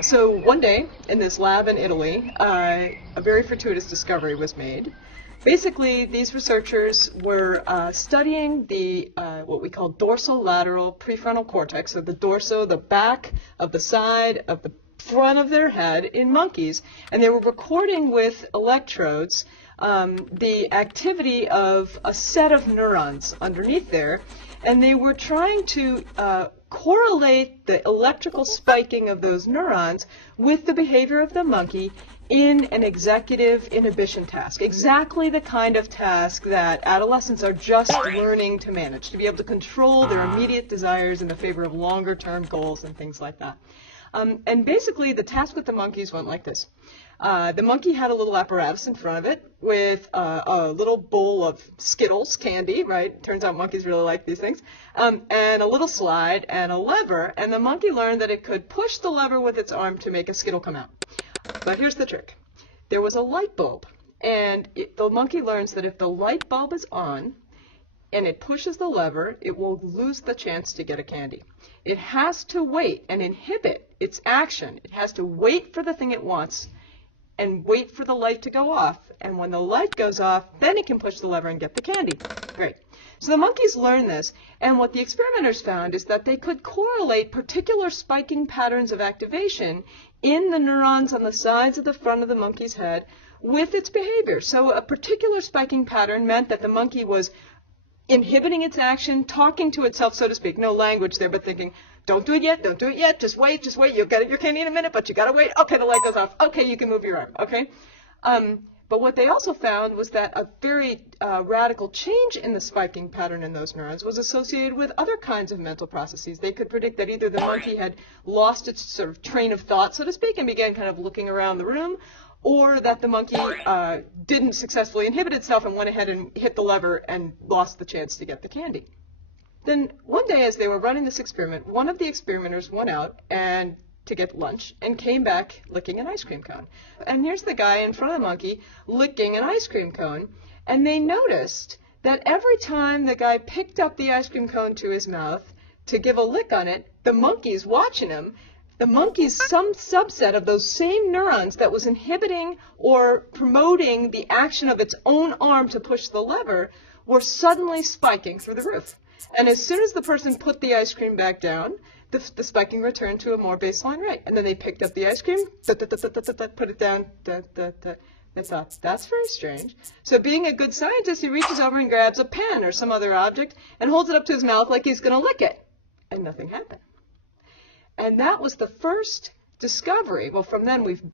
So one day in this lab in Italy, a very fortuitous discovery was made. Basically, these researchers were studying the what we call dorsolateral prefrontal cortex, so the dorso, the back of the side of the front of their head in monkeys, and they were recording with electrodes the activity of a set of neurons underneath there, and they were trying to correlate the electrical spiking of those neurons with the behavior of the monkey in an executive inhibition task, exactly the kind of task that adolescents are just learning to manage, to be able to control their immediate desires in the favor of longer-term goals and things like that. And basically, the task with the monkeys went like this. The monkey had a little apparatus in front of it with a little bowl of Skittles, candy, right? Turns out monkeys really like these things. And a little slide and a lever. And the monkey learned that it could push the lever with its arm to make a Skittle come out. But here's the trick. There was a light bulb. And the monkey learns that if the light bulb is on, and it pushes the lever, it will lose the chance to get a candy. It has to wait and inhibit its action. It has to wait for the thing it wants and wait for the light to go off. And when the light goes off, then it can push the lever and get the candy. Great. So the monkeys learned this, and what the experimenters found is that they could correlate particular spiking patterns of activation in the neurons on the sides of the front of the monkey's head with its behavior. So a particular spiking pattern meant that the monkey was inhibiting its action, talking to itself, so to speak. No language there, but thinking, don't do it yet, don't do it yet, just wait, you'll get your candy in a minute, but you gotta wait. Okay, the light goes off. Okay, you can move your arm, okay? But what they also found was that a very radical change in the spiking pattern in those neurons was associated with other kinds of mental processes. They could predict that either the monkey had lost its sort of train of thought, so to speak, and began kind of looking around the room, or that the monkey didn't successfully inhibit itself and went ahead and hit the lever and lost the chance to get the candy. Then one day as they were running this experiment, one of the experimenters went out and to get lunch and came back licking an ice cream cone. And here's the guy in front of the monkey licking an ice cream cone, and they noticed that every time the guy picked up the ice cream cone to his mouth to give a lick on it, the monkey's watching him. The monkey's some subset of those same neurons that was inhibiting or promoting the action of its own arm to push the lever were suddenly spiking through the roof. And as soon as the person put the ice cream back down, the spiking returned to a more baseline rate. And then they picked up the ice cream, put it down, They thought, that's very strange. So being a good scientist, he reaches over and grabs a pen or some other object and holds it up to his mouth like he's going to lick it. And nothing happened. And that was the first discovery. Well, from then we've